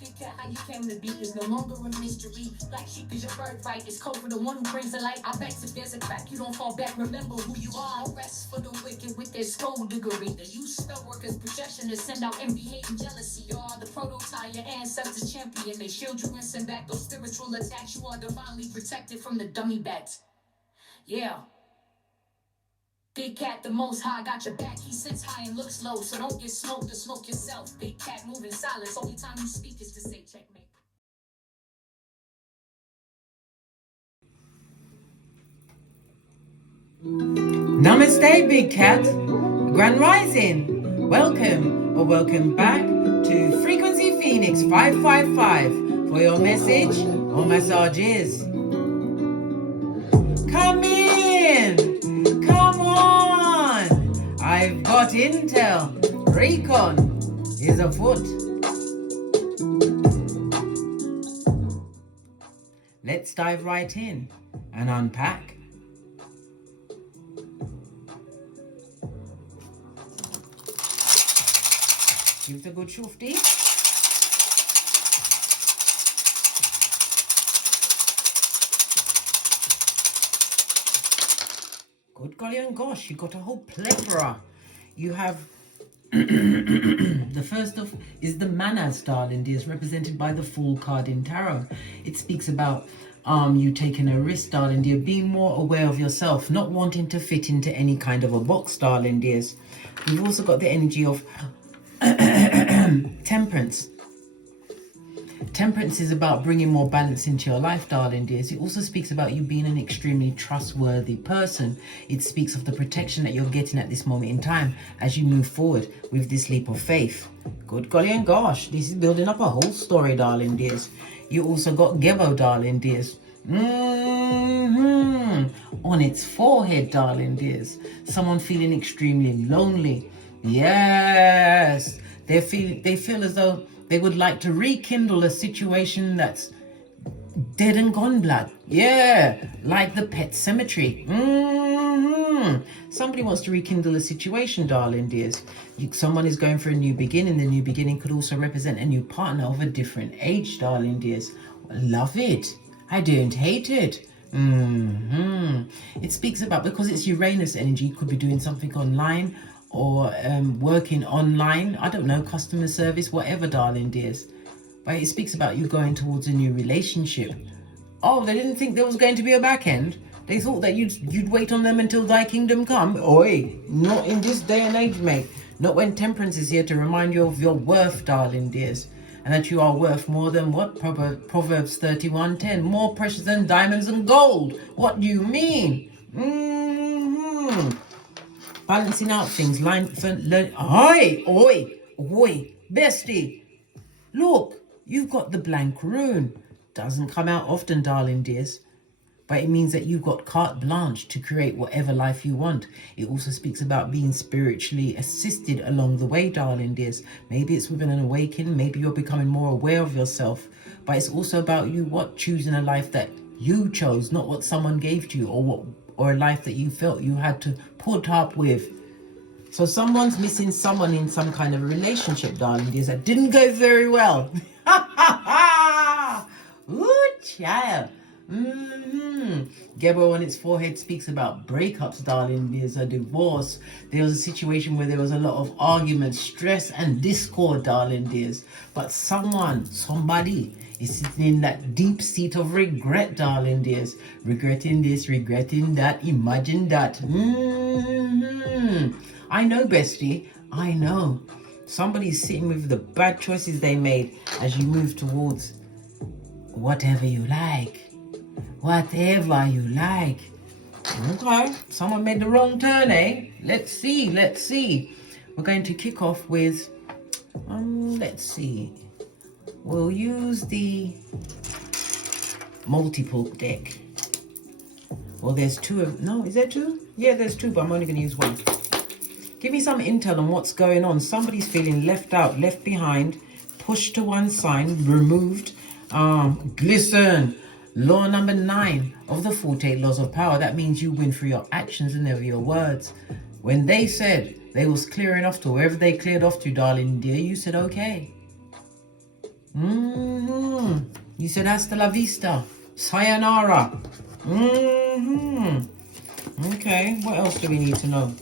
Big cat, how you came to be is no longer a mystery. Black sheep is your birthright. It's code for the one who brings the light. I bet if there's a crack, you don't fall back. Remember who you are. No rest for the wicked with their skullduggery. The use spell workers' projection to send out envy, hate, and jealousy. You are the prototype, your ancestors champion. They shield you and send back those spiritual attacks. You are divinely protected from the dummy bats. Yeah. Big cat, the most high, got your back. He sits high and looks low, so don't get smoked or smoke yourself. Big cat, moving silence. Only time you speak is to say checkmate. Namaste, Big Cat. Grand Rising. Welcome or welcome back to Frequency Phoenix 555 for your message or massages. Come in. Come on. I've got intel. Recon is afoot. Let's dive right in and unpack. Give it a good shufty. Good golly and gosh, you got a whole plethora. You have the first of is the Manas, darling dears, represented by the Fool card in tarot. It speaks about you taking a risk, darling dear, being more aware of yourself, not wanting to fit into any kind of a box, darling dears. We've also got the energy of Temperance. Temperance is about bringing more balance into your life, darling dears. It also speaks about you being an extremely trustworthy person. It speaks of the protection that you're getting at this moment in time as you move forward with this leap of faith. Good golly and gosh, this is building up a whole story, darling dears. You also got Gebo, darling dears. On its forehead, darling dears. Someone feeling extremely lonely. Yes, they feel as though they would like to rekindle a situation that's dead and gone, blood. Yeah, like the pet cemetery. Somebody wants to rekindle a situation, darling dears. Someone is going for a new beginning. The new beginning could also represent a new partner of a different age, darling dears. Love it. I don't hate it. It speaks about, because it's Uranus energy, you could be doing something online or working online, I don't know, customer service, whatever, darling dears. But it speaks about you going towards a new relationship. Oh, they didn't think there was going to be a back end. They thought that you'd wait on them until thy kingdom come. Oi, not in this day and age, mate. Not when Temperance is here to remind you of your worth, darling dears. And that you are worth more than what? Proverbs 31:10. More precious than diamonds and gold. What do you mean? Balancing out things. Oi, bestie. Look, you've got the blank rune. Doesn't come out often, darling dears. But it means that you've got carte blanche to create whatever life you want. It also speaks about being spiritually assisted along the way, darling dears. Maybe it's within an awakening. Maybe you're becoming more aware of yourself. But it's also about you choosing a life that you chose, not what someone gave to you, or a life that you felt you had to put up with. So someone's missing someone in some kind of relationship, darling dears, that didn't go very well. Ooh, child. Gebo on its forehead speaks about breakups, darling. There's a divorce. There was a situation where there was a lot of arguments, stress and discord, darling dears. But somebody is sitting in that deep seat of regret, darling dears. Regretting this, regretting that, imagine that. I know, bestie. I know. Somebody's sitting with the bad choices they made as you move towards whatever you like. Whatever you like. Okay, someone made the wrong turn, eh? Let's see. We're going to kick off with, let's see. We'll use the multiple deck. Well, there's two of, no, is there two? Yeah, there's two, but I'm only going to use one. Give me some intel on what's going on. Somebody's feeling left out, left behind, pushed to one side, removed. Listen. Law number 9 of the 48 laws of power. That means you win through your actions and never your words. When they said they was clearing off to wherever they cleared off to, darling dear, you said okay. You said hasta la vista. Sayonara. Okay, what else do we need to know?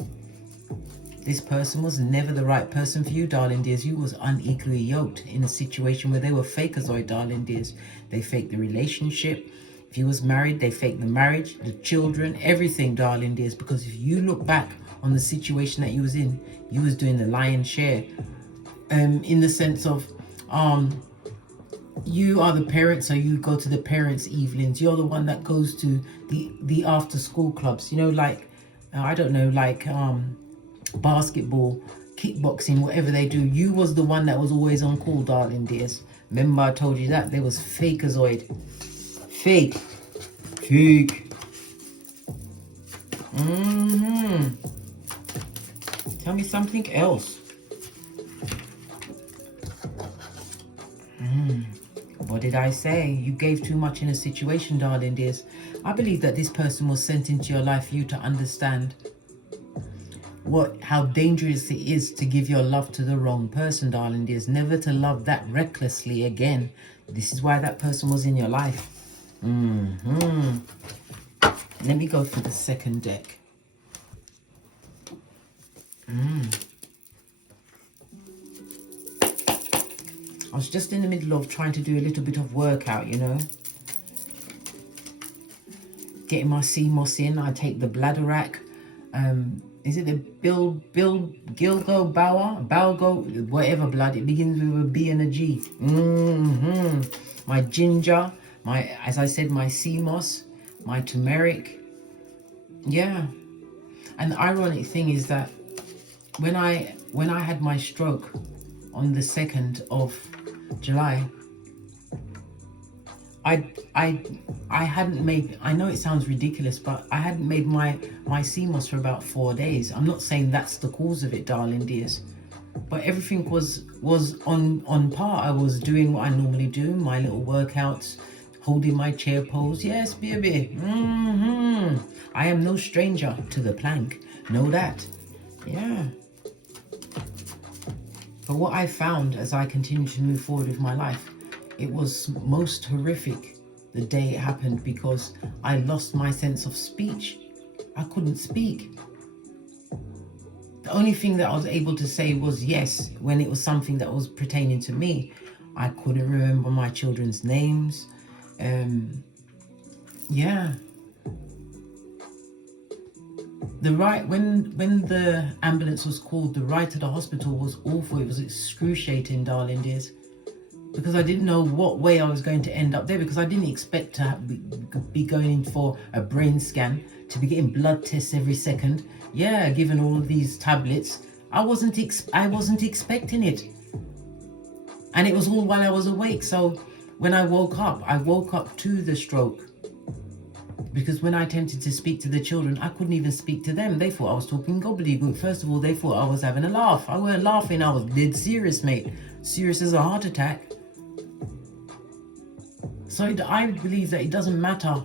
This person was never the right person for you, darling dears. You was unequally yoked in a situation where they were fakeazoid, darling dears. They faked the relationship. If you was married, they faked the marriage, the children, everything, darling dears. Because if you look back on the situation that you was in, you was doing the lion's share. In the sense of, you are the parent, so you go to the parents' evenings. You're the one that goes to the after school clubs. You know, like, I don't know, like, basketball, kickboxing, whatever they do. You was the one that was always on call, darling dears. Remember I told you that? There was fakeazoid. Fake. Tell me something else. What did I say? You gave too much in a situation, darling dears. I believe that this person was sent into your life for you to understand how dangerous it is to give your love to the wrong person, darling dears. Never to love that recklessly again. This is why that person was in your life. Let me go for the second deck. I was just in the middle of trying to do a little bit of workout, you know. Getting my CMOS in. I take the Bladderwrack. Is it the Gilgo Balgo, whatever blood? It begins with a B and a G. My ginger, as I said, my CMOS, my turmeric. Yeah. And the ironic thing is that when I had my stroke on the 2nd of July, I hadn't made, I know it sounds ridiculous, but I hadn't made my CMOS for about 4 days. I'm not saying that's the cause of it, darling dears, but everything was on par. I was doing what I normally do, my little workouts, holding my chair pose. Yes, baby. I am no stranger to the plank. Know that. Yeah. But what I found as I continued to move forward with my life, it was most horrific the day it happened, because I lost my sense of speech. I couldn't speak. The only thing that I was able to say was yes when it was something that was pertaining to me. I couldn't remember my children's names. Yeah. When the ambulance was called, the ride to the hospital was awful. It was excruciating, darling dears, because I didn't know what way I was going to end up there, because I didn't expect to be going in for a brain scan, to be getting blood tests every second. Yeah, given all of these tablets, I wasn't expecting it, and it was all while I was awake. So when I woke up to the stroke, because when I attempted to speak to the children, I couldn't even speak to them. They thought I was talking gobbledygook. First of all, they thought I was having a laugh. I weren't laughing. I was dead serious, mate. Serious as a heart attack. So I believe that it doesn't matter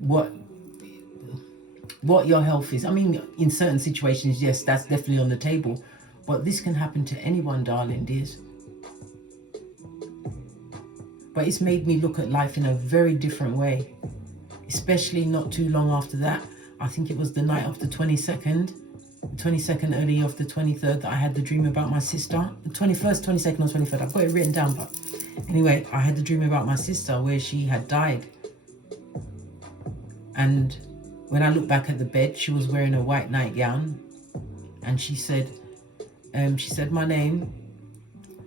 what your health is. I mean, in certain situations, yes, that's definitely on the table. But this can happen to anyone, darling dears. But it's made me look at life in a very different way. Especially not too long after that. I think it was the night of the 22nd, early of the 23rd, that I had the dream about my sister. The 21st, 22nd or 23rd, I've got it written down, but anyway, I had the dream about my sister where she had died. And when I looked back at the bed, she was wearing a white nightgown, and she said my name.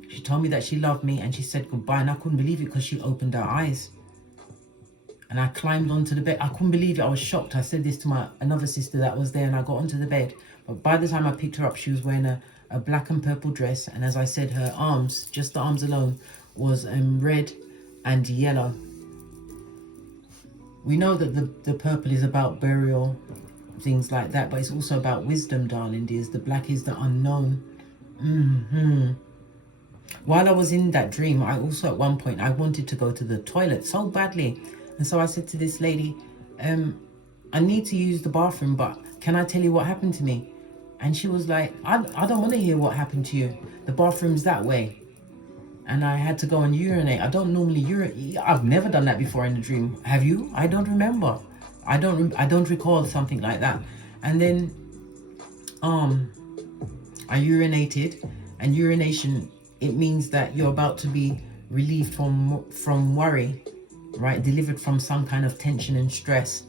She told me that she loved me, and she said goodbye, and I couldn't believe it because she opened her eyes. And I climbed onto the bed. I couldn't believe it. I was shocked. I said this to another sister that was there, and I got onto the bed. But by the time I picked her up, she was wearing a black and purple dress. And as I said, her arms, just the arms alone, was red and yellow. We know that the purple is about burial, things like that. But it's also about wisdom, darling dears. The black is the unknown. While I was in that dream, I also at one point, I wanted to go to the toilet so badly. And so I said to this lady, I need to use the bathroom, but can I tell you what happened to me? And she was like, I don't want to hear what happened to you. The bathroom's that way. and I had to go and urinate. I don't normally urinate. I've never done that before in a dream. Have you? I don't remember. I don't recall something like that. And then I urinated, and urination, it means that you're about to be relieved from worry, right? Delivered from some kind of tension and stress.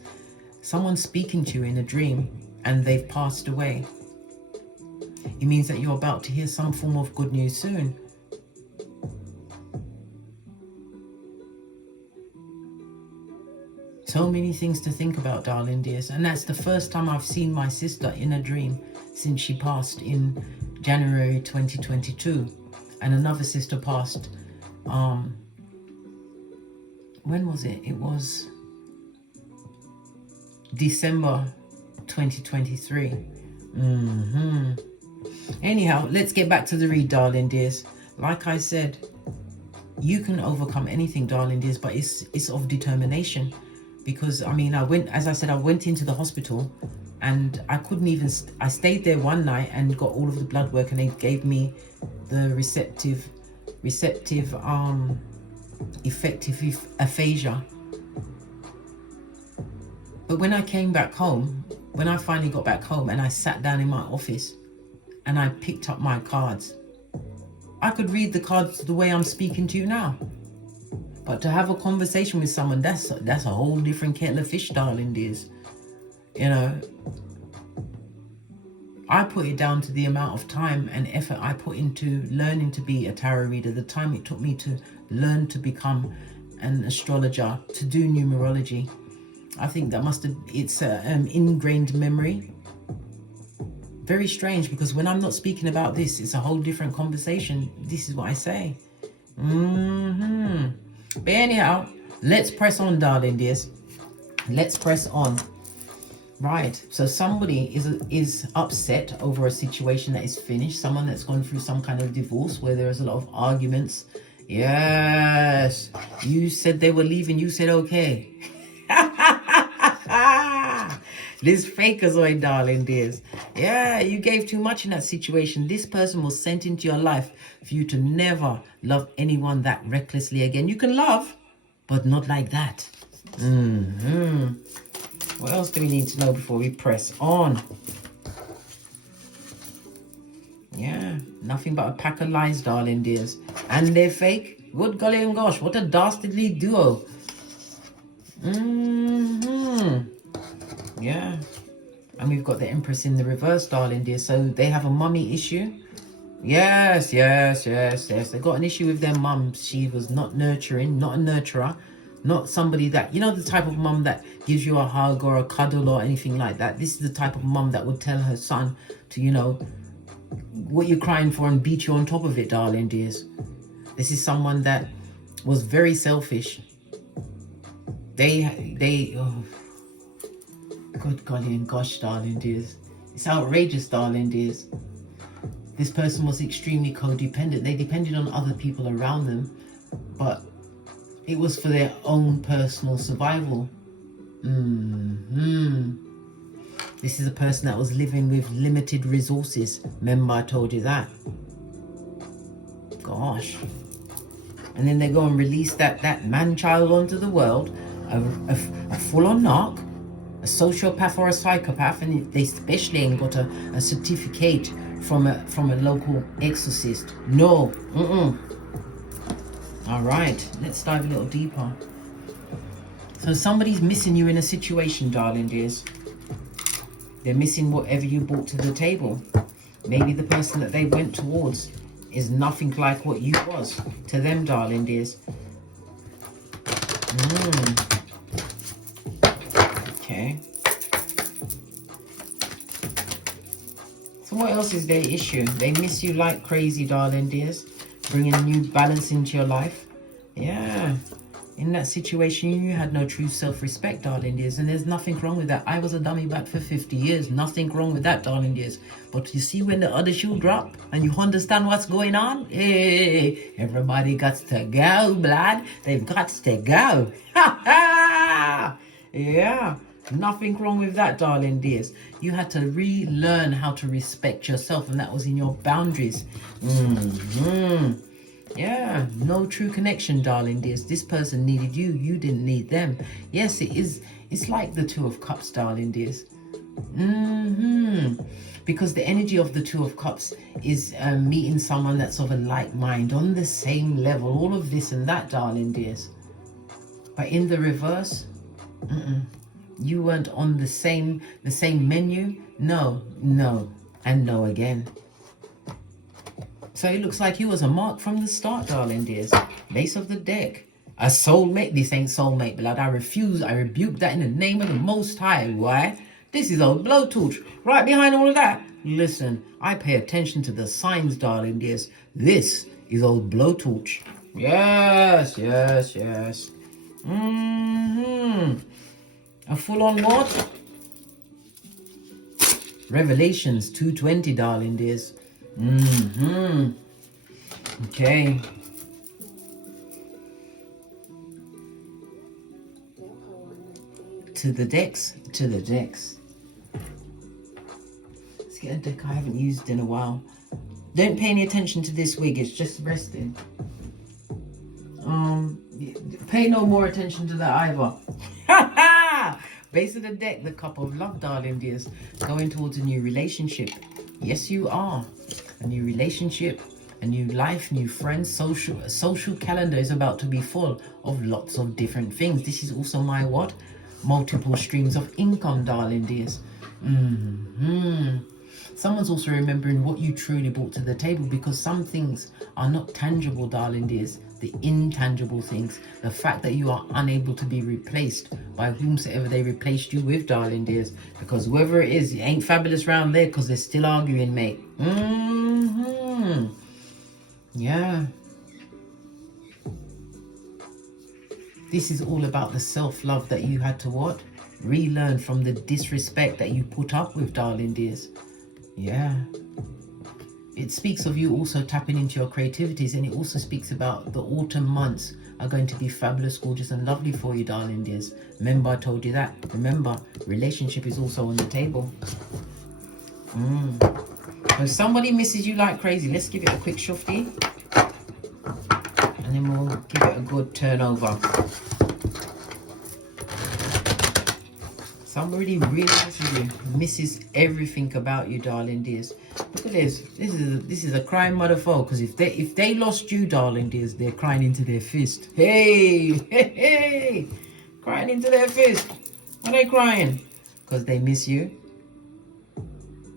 Someone's speaking to you in a dream and they've passed away. It means that you're about to hear some form of good news soon. So many things to think about, darling dears. And that's the first time I've seen my sister in a dream since she passed in January 2022. And another sister passed, when was it? It was December 2023. Anyhow, let's get back to the read, darling dears. Like I said, you can overcome anything, darling dears, but it's of determination. Because I mean, I went into the hospital, and I couldn't even, I stayed there one night and got all of the blood work, and they gave me the receptive effective aphasia. But when I came back home, when I finally got back home and I sat down in my office and I picked up my cards, I could read the cards the way I'm speaking to you now. But to have a conversation with someone, that's a whole different kettle of fish, darling dears. You know, I put it down to the amount of time and effort I put into learning to be a tarot reader, the time it took me to learn to become an astrologer, to do numerology. I think that it's an ingrained memory. Very strange, because when I'm not speaking about this, it's a whole different conversation. This is what I say. But anyhow, let's press on, darling dears. Let's press on. Right, so somebody is upset over a situation that is finished. Someone that's gone through some kind of divorce where there's a lot of arguments. Yes, you said they were leaving, you said okay. This fakerzoid, darling dears. Yeah, you gave too much in that situation. This person was sent into your life for you to never love anyone that recklessly again. You can love, but not like that. What else do we need to know before we press on? Yeah, nothing but a pack of lies, darling dears. And they're fake. Good golly and gosh, what a dastardly duo. Yeah. And we've got the Empress in the reverse, darling dear. So they have a mummy issue. Yes. They got an issue with their mum. She was not nurturing, not a nurturer. Not somebody that, you know, the type of mum that gives you a hug or a cuddle or anything like that. This is the type of mum that would tell her son to, you know, what you're crying for and beat you on top of it, darling dears. This is someone that was very selfish. Good golly and gosh, darling dears. It's outrageous, darling dears. This person was extremely codependent. They depended on other people around them, but it was for their own personal survival. This is a person that was living with limited resources. Remember, I told you that. Gosh. And then they go and release that man-child onto the world, a full-on narc, a sociopath or a psychopath, and they especially ain't got a certificate from a local exorcist. No. All right, let's dive a little deeper. So somebody's missing you in a situation, darling dears. They're missing whatever you brought to the table. Maybe the person that they went towards is nothing like what you was to them, darling dears. Okay. So what else is their issue? They miss you like crazy, darling dears. Bringing a new balance into your life. Yeah. In that situation, you had no true self-respect, darling dears. And there's nothing wrong with that. I was a dummy back for 50 years. Nothing wrong with that, darling dears. But you see when the other shoe drop and you understand what's going on? Hey, everybody got to go, blood. They've got to go. Yeah. Nothing wrong with that, darling dears. You had to relearn how to respect yourself, and that was in your boundaries. Yeah, no true connection, darling dears. This person needed you. You didn't need them. Yes, it is. It's like the Two of Cups, darling dears. Because the energy of the Two of Cups is meeting someone that's of a like mind, on the same level, all of this and that, darling dears. But in the reverse, you weren't on the same menu. No, and no again. So it looks like you was a mark from the start, darling dears. Base of the deck. A soulmate. This ain't soulmate blood. I rebuke that in the name of the Most High. Why? This is old blowtorch. Right behind all of that. Listen, I pay attention to the signs, darling dears. This is old blowtorch. Yes. A full-on what? Revelations 2:20, darling dears. Okay. To the decks. Let's get a deck I haven't used in a while. Don't pay any attention to this wig, it's just resting. Pay no more attention to that either. Base of the deck, the Cup of Love, darling dears. Going towards a new relationship. Yes, you are. A new relationship, a new life, new friends. Social calendar is about to be full of lots of different things. This is also my what? Multiple streams of income, darling dears. Someone's also remembering what you truly brought to the table, because some things are not tangible, darling dears. The intangible things, the fact that you are unable to be replaced by whomsoever they replaced you with, darling dears, because whoever it is, it ain't fabulous round there, because they're still arguing, mate. Yeah. This is all about the self-love that you had to what? Relearn from the disrespect that you put up with, darling dears. Yeah. It speaks of you also tapping into your creativities, and it also speaks about the autumn months are going to be fabulous, gorgeous and lovely for you, darling dears. Remember, I told you that. Remember, relationship is also on the table. If somebody misses you like crazy, let's give it a quick shufty. And then we'll give it a good turnover. Somebody realizes you, misses everything about you, darling dears. Look at this. This is a crying mother foe, because if they lost you, darling dears, they're crying into their fist. Hey, crying into their fist. Why are they crying? Because they miss you.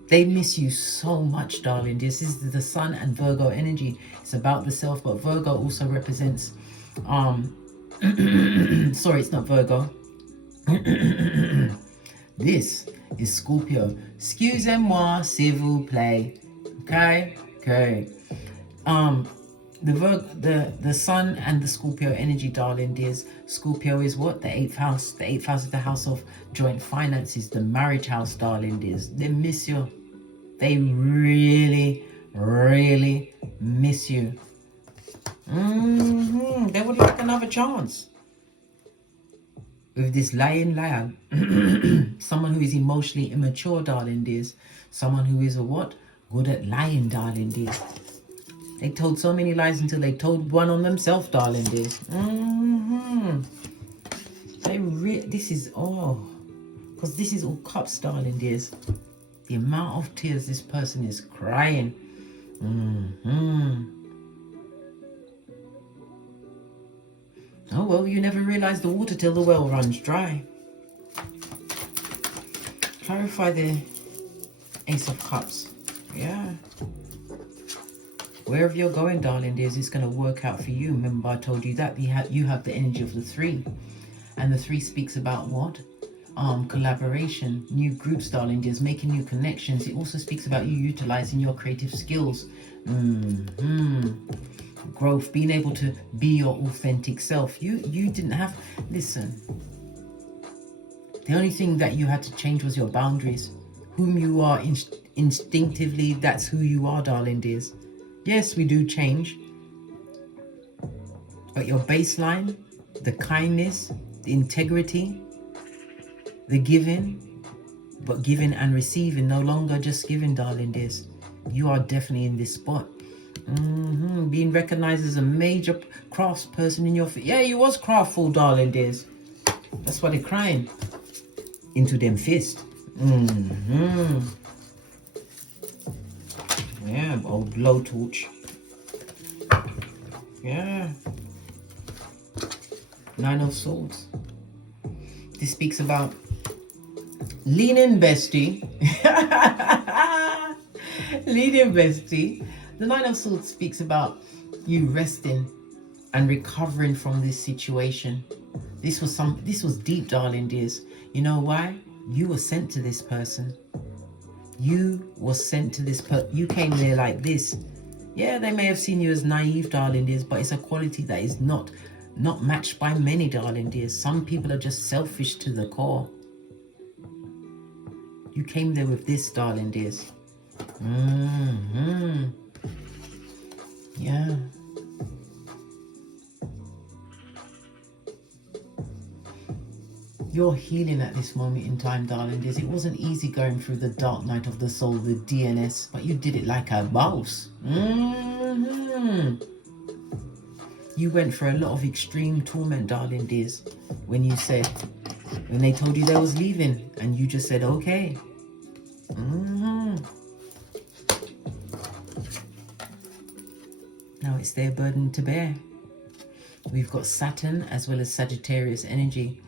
They miss you so much, darling dears. This is the Sun and Virgo energy. It's about the self, but Virgo also represents sorry, it's not Virgo. This is Scorpio. Excusez-moi, s'il vous plaît. Okay. The Sun and the Scorpio energy, darling dears. Scorpio is what? The 8th house. The 8th house is the house of joint finances, the marriage house, darling dears. They miss you. They really miss you. They would like another chance. With this lying liar, someone who is emotionally immature, darling dears. Someone who is a what? Good at lying, darling dears. They told so many lies until they told one on themselves, darling dears. This is because this is all cups, darling dears. The amount of tears this person is crying. Oh, well, you never realize the water till the well runs dry. Clarify the Ace of Cups. Yeah. Wherever you're going, darling dears, it's going to work out for you. Remember, I told you that you have the energy of the 3. And the 3 speaks about what? Collaboration, new groups, darling dears, making new connections. It also speaks about you utilizing your creative skills. Growth, being able to be your authentic self. You didn't have, listen, the only thing that you had to change was your boundaries. Whom you are instinctively, that's who you are, darling dears. Yes, we do change, but your baseline, the kindness, the integrity, the giving, but giving and receiving, no longer just giving, darling dears. You are definitely in this spot. Being recognized as a major craftsperson in your yeah, you was craftful, darling dears. That's why they're crying into them fist. Yeah, old blowtorch. Yeah. Nine of Swords. This speaks about lean in, bestie. Lean in, bestie. The Nine of Swords speaks about you resting and recovering from this situation. This was deep, darling dears. You know why? You were sent to this person. You were sent to this you came there like this. Yeah, they may have seen you as naive, darling dears, but it's a quality that is not matched by many, darling dears. Some people are just selfish to the core. You came there with this, darling dears. Yeah. You're healing at this moment in time, darling dears. It wasn't easy going through the dark night of the soul with DNS, but you did it like a boss. You went for a lot of extreme torment, darling dears, when they told you they was leaving, and you just said, okay. Now it's their burden to bear. We've got Saturn as well as Sagittarius energy.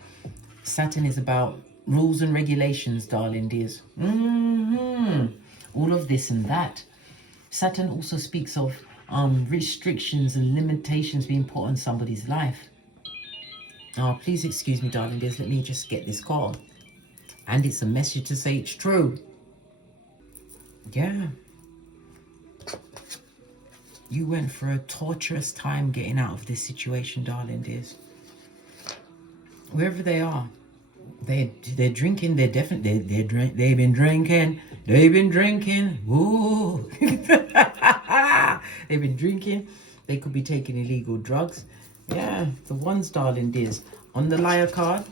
Saturn is about rules and regulations, darling dears. All of this and that. Saturn also speaks of restrictions and limitations being put on somebody's life. Oh, please excuse me, darling dears. Let me just get this call. And it's a message to say it's true. Yeah. You went for a torturous time getting out of this situation, darling dears. Wherever they are, they're drinking. They've been drinking. Ooh. They've been drinking. They could be taking illegal drugs. Yeah, the ones, darling dears, on the liar card.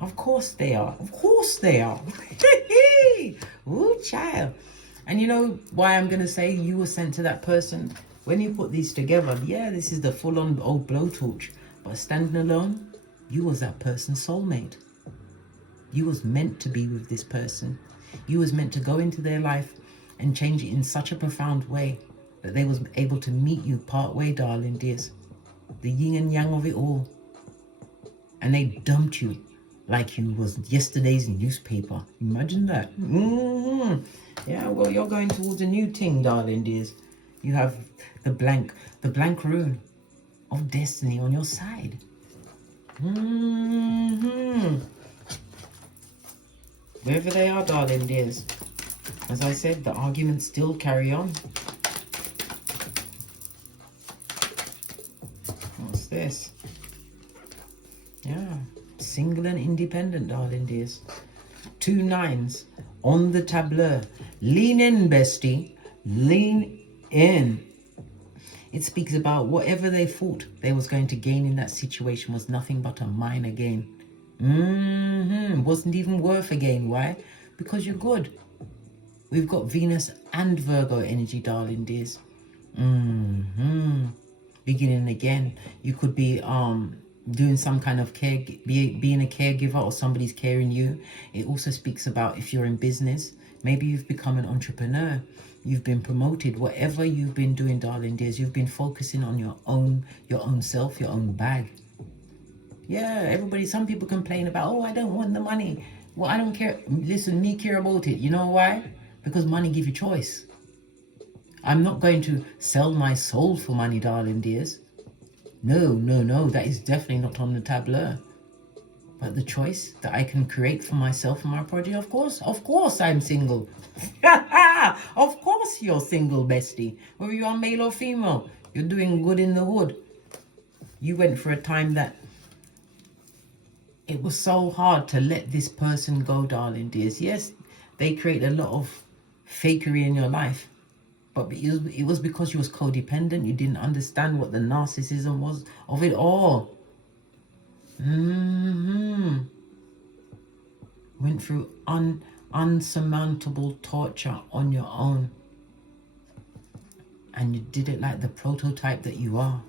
Of course they are. Of course they are. Ooh, child. And you know why I'm going to say you were sent to that person? When you put these together, yeah, this is the full-on old blowtorch. But standing alone, you was that person's soulmate. You was meant to be with this person. You was meant to go into their life and change it in such a profound way that they was able to meet you part way, darling dears. The yin and yang of it all. And they dumped you like you was yesterday's newspaper. Imagine that. Yeah, well, you're going towards a new thing, darling dears. You have the blank rune of destiny on your side. Wherever they are, darling dears. As I said, the arguments still carry on. What's this? Yeah, single and independent, darling dears. 2 9s on the tableau. Lean in, bestie. Lean in. It speaks about whatever they thought they was going to gain in that situation was nothing but a minor gain. Wasn't even worth a gain. Why? Because you're good. We've got Venus and Virgo energy, darling dears. Beginning again. You could be doing some kind of care, being a caregiver, or somebody's caring you. It also speaks about if you're in business, maybe you've become an entrepreneur. You've been promoted. Whatever you've been doing, darling dears, you've been focusing on your own self, your own bag. Yeah, some people complain about, oh, I don't want the money. Well, I don't care. Listen, me care about it. You know why? Because money give you choice. I'm not going to sell my soul for money, darling dears. No. That is definitely not on the tableau. But the choice that I can create for myself and my project, of course I'm single. Of course you're single, bestie. Whether you are male or female, you're doing good in the hood. You went for a time that it was so hard to let this person go, darling dears. Yes, they create a lot of fakery in your life. But it was because you was codependent. You didn't understand what the narcissism was of it all. Went through unsurmountable torture on your own. And you did it like the prototype that you are.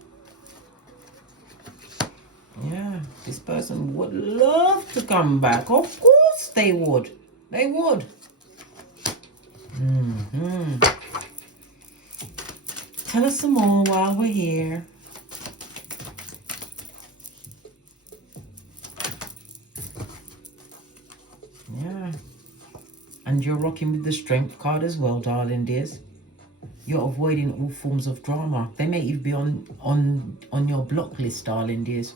Yeah, this person would love to come back. Of course they would. They would. Tell us some more while we're here. Yeah. And you're rocking with the Strength card as well, darling dears. You're avoiding all forms of drama. They may even be on your block list, darling dears.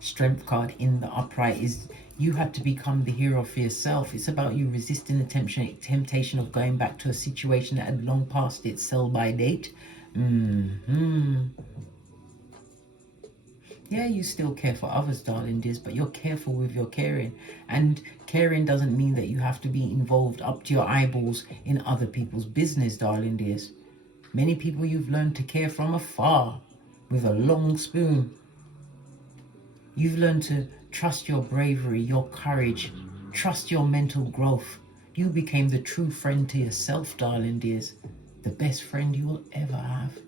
Strength card in the upright is you have to become the hero for yourself. It's about you resisting the temptation of going back to a situation that had long passed its sell-by date. Yeah, you still care for others, darling dears, but you're careful with your caring. And caring doesn't mean that you have to be involved up to your eyeballs in other people's business, darling dears. Many people you've learned to care from afar with a long spoon. You've learned to trust your bravery, your courage, trust your mental growth. You became the true friend to yourself, darling dears. The best friend you will ever have.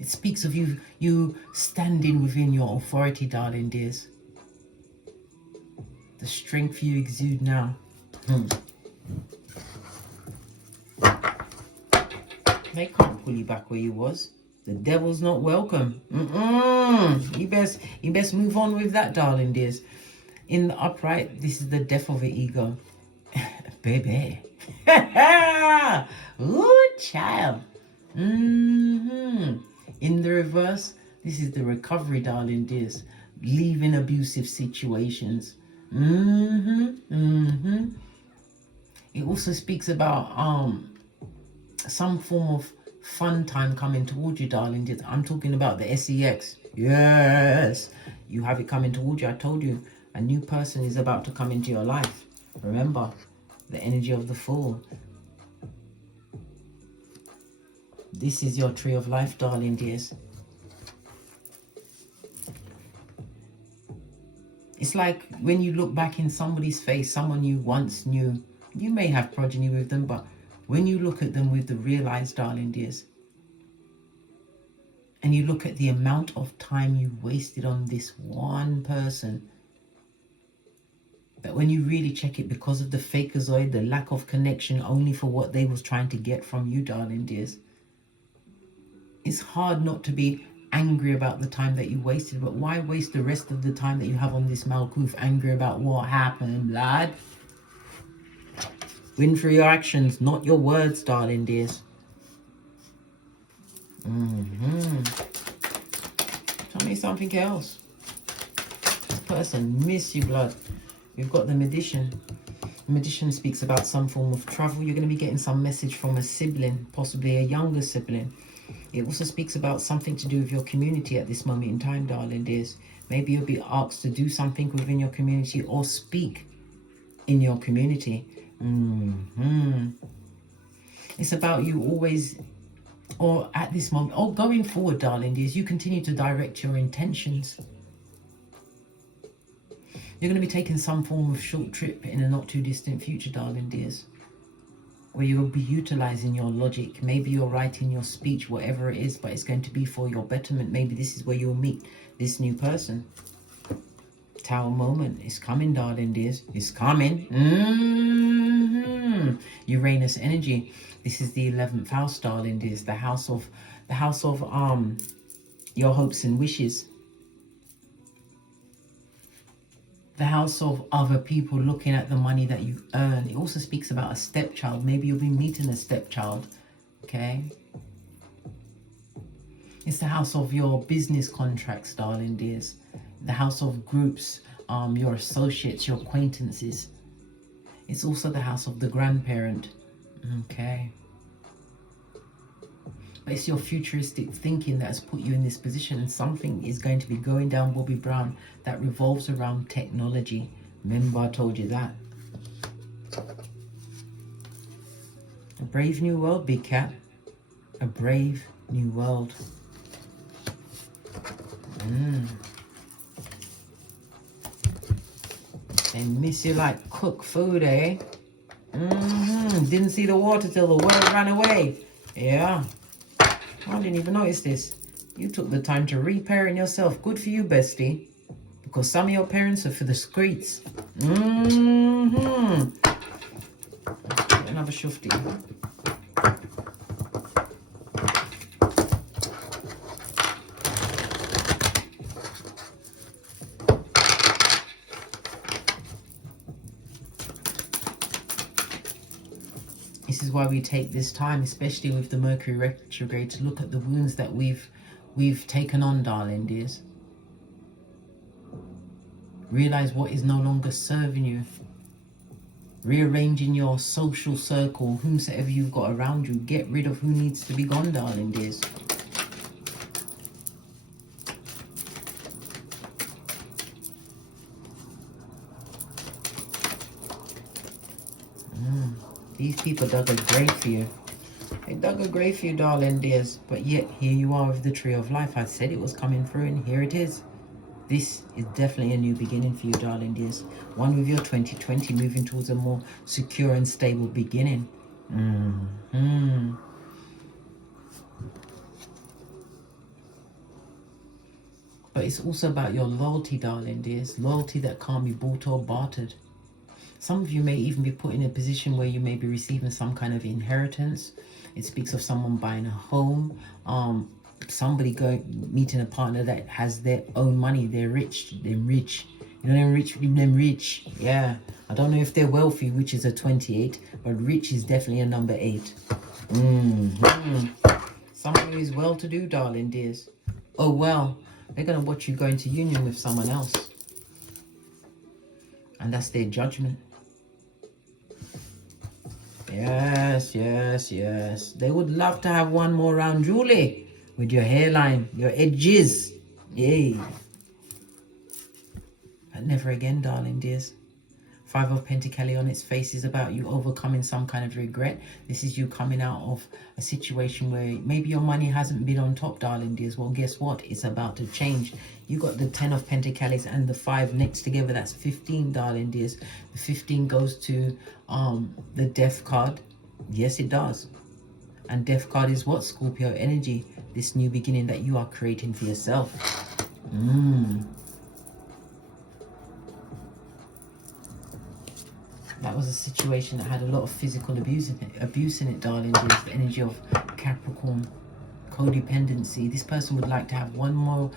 It speaks of you standing within your authority, darling dears. The strength you exude now. They can't pull you back where you was. The devil's not welcome. You best move on with that, darling dears. In the upright, this is the death of the ego. Baby. Ooh, child. In the reverse, this is the recovery, darling dears. Leaving abusive situations. It also speaks about some form of fun time coming towards you, darling dears. I'm talking about the SEX. Yes, you have it coming towards you. I told you, a new person is about to come into your life. Remember, the energy of the Fool. This is your tree of life, darling dears. It's like when you look back in somebody's face, someone you once knew. You may have progeny with them, but when you look at them with the real eyes, darling dears, and you look at the amount of time you wasted on this one person, that when you really check it, because of the fakeazoid, the lack of connection only for what they was trying to get from you, darling dears, it's hard not to be angry about the time that you wasted. But why waste the rest of the time that you have on this Malkuth angry about what happened, lad? Win through your actions, not your words, darling dears. Tell me something else. This person miss you, blood. We've got the Magician. The Magician speaks about some form of travel. You're going to be getting some message from a sibling, possibly a younger sibling. It also speaks about something to do with your community at this moment in time, darling dears. Maybe you'll be asked to do something within your community or speak in your community. It's about you always, or at this moment, or going forward, darling dears, you continue to direct your intentions. You're going to be taking some form of short trip in a not too distant future, darling dears, where you'll be utilizing your logic. Maybe you're writing your speech, whatever it is, but it's going to be for your betterment. Maybe this is where you'll meet this new person. Tower moment is coming, darling dears. It's coming. Uranus energy. This is the 11th house, darling dears. The house of your hopes and wishes. The house of other people looking at the money that you earn. It also speaks about a stepchild. Maybe you'll be meeting a stepchild. Okay. It's the house of your business contracts, darling dears. The house of groups, your associates, your acquaintances. It's also the house of the grandparent. Okay. But it's your futuristic thinking that has put you in this position, and something is going to be going down Bobby Brown that revolves around technology. Remember, I told you that. A brave new world, big cat. A brave new world. They miss you like cooked food, eh? Didn't see the water till the well ran away. Yeah. I didn't even notice this. You took the time to reparent yourself. Good for you, bestie. Because some of your parents are for the streets. Another shufti. This is why we take this time, especially with the Mercury retrograde, to look at the wounds that we've taken on, darling dears. Realize what is no longer serving you. Rearranging your social circle, whomsoever you've got around you. Get rid of who needs to be gone, darling dears. These people dug a grave for you. They dug a grave for you, darling dears. But yet, here you are with the tree of life. I said it was coming through, and here it is. This is definitely a new beginning for you, darling dears. One with your 2020 moving towards a more secure and stable beginning. But it's also about your loyalty, darling dears. Loyalty that can't be bought or bartered. Some of you may even be put in a position where you may be receiving some kind of inheritance. It speaks of someone buying a home. Somebody meeting a partner that has their own money. They're rich. They're rich. You know, they're rich. Yeah. I don't know if they're wealthy, which is a 28, but rich is definitely a number 8. Someone who is well-to-do, darling dears. Oh, well, they're going to watch you go into union with someone else. And that's their judgment. Yes, yes, yes. They would love to have one more round, Julie, with your hairline, your edges. Yay. But never again, darling dears. 5 of Pentacles on its face is about you overcoming some kind of regret. This is you coming out of a situation where maybe your money hasn't been on top, darling dears. Well, guess what? It's about to change. You got the 10 of Pentacles and the 5 next together. That's 15, darling dears. The 15 goes to the Death card. Yes, it does. And Death card is what? Scorpio energy. This new beginning that you are creating for yourself. That was a situation that had a lot of physical abuse in it, darling dears. The energy of Capricorn, codependency. This person would like to have one more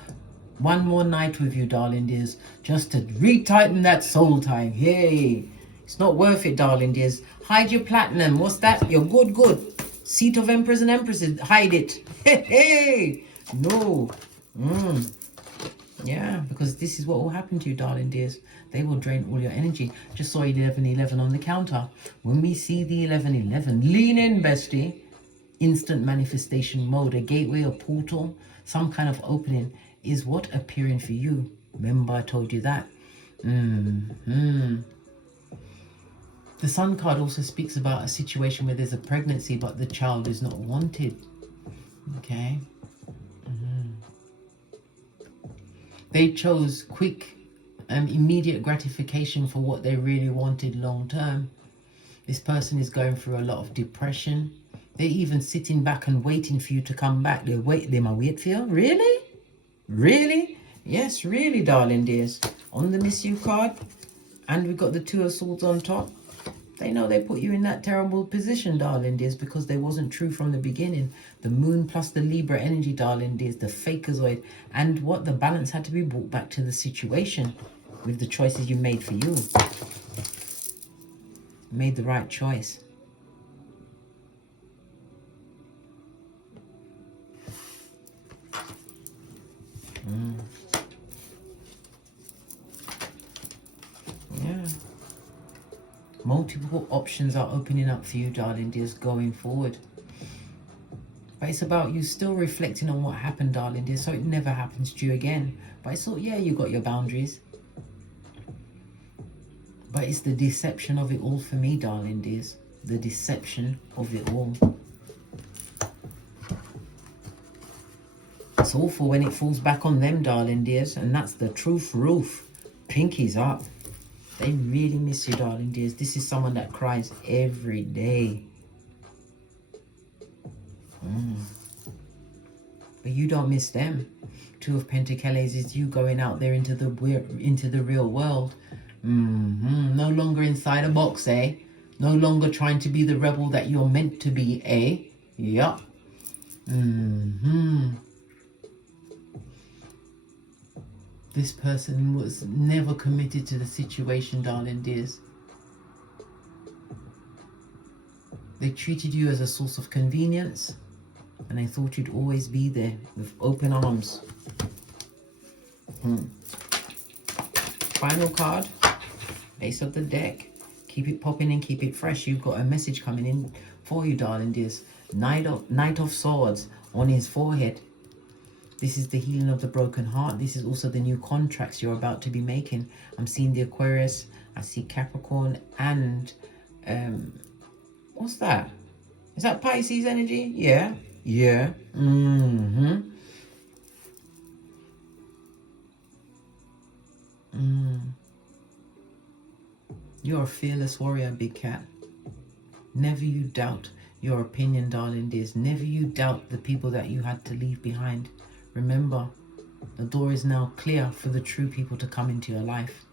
night with you, darling dears, just to retighten that soul tie. Hey, it's not worth it, darling dears. Hide your platinum. What's that? Your good. Seat of Emperors and Empresses. Hide it. Hey, no. Yeah, because this is what will happen to you, darling dears. They will drain all your energy. Just saw 1111 on the counter. When we see the 1111, lean in, bestie. Instant manifestation mode, a gateway, a portal, some kind of opening is what appearing for you. Remember, I told you that. The Sun card also speaks about a situation where there's a pregnancy, but the child is not wanted. Okay. They chose quick and immediate gratification for what they really wanted long term. This person is going through a lot of depression. They're even sitting back and waiting for you to come back. They might wait for you. Really? Really? Yes, really, darling dears. On the Miss You card, and we've got the 2 of Swords on top. They know they put you in that terrible position, darling dears, because they wasn't true from the beginning. The Moon plus the Libra energy, darling dears, the Fakerzoid, and what the balance had to be brought back to the situation with the choices you made for you. Made the right choice. Yeah. Multiple options are opening up for you, darling dears, going forward. But it's about you still reflecting on what happened, darling dear, so it never happens to you again. But it's all, yeah, you got your boundaries. But it's the deception of it all for me, darling dears. The deception of it all. It's awful when it falls back on them, darling dears. And that's the truth roof. Pinkies up. They really miss you, darling dears. This is someone that cries every day. But you don't miss them. Two of Pentacles is you going out there into the real world. No longer inside a box, eh? No longer trying to be the rebel that you're meant to be, eh? Yup. This person was never committed to the situation, darling dears. They treated you as a source of convenience, and they thought you'd always be there with open arms. Final card, Ace of the deck. Keep it popping and keep it fresh. You've got a message coming in for you, darling dears. Knight of Swords on his forehead. This is the healing of the broken heart. This is also the new contracts you're about to be making. I'm seeing the Aquarius. I see Capricorn and what's that? Is that Pisces energy? Yeah. You're a fearless warrior, big cat. Never you doubt your opinion, darling dears. Never you doubt the people that you had to leave behind. Remember, the door is now clear for the true people to come into your life.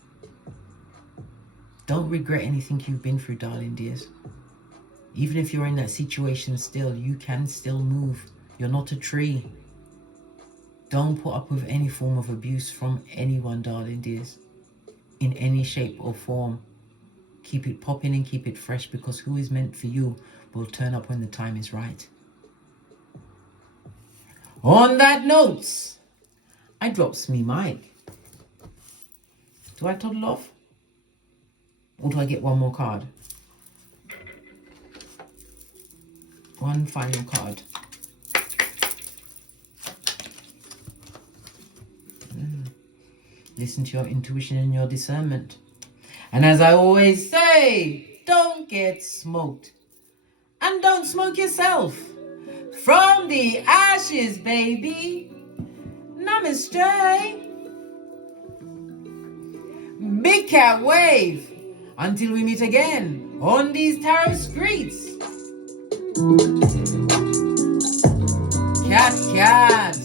Don't regret anything you've been through, darling dears. Even if you're in that situation still, you can still move. You're not a tree. Don't put up with any form of abuse from anyone, darling dears. In any shape or form. Keep it popping and keep it fresh, because who is meant for you will turn up when the time is right. On that note, I drops me mic. Do I toddle off? Or do I get one more card? One final card. Listen to your intuition and your discernment. And as I always say, don't get smoked. And don't smoke yourself. From the ashes, baby. Namaste. Big cat wave. Until we meet again on these tarot streets. Cat, cat.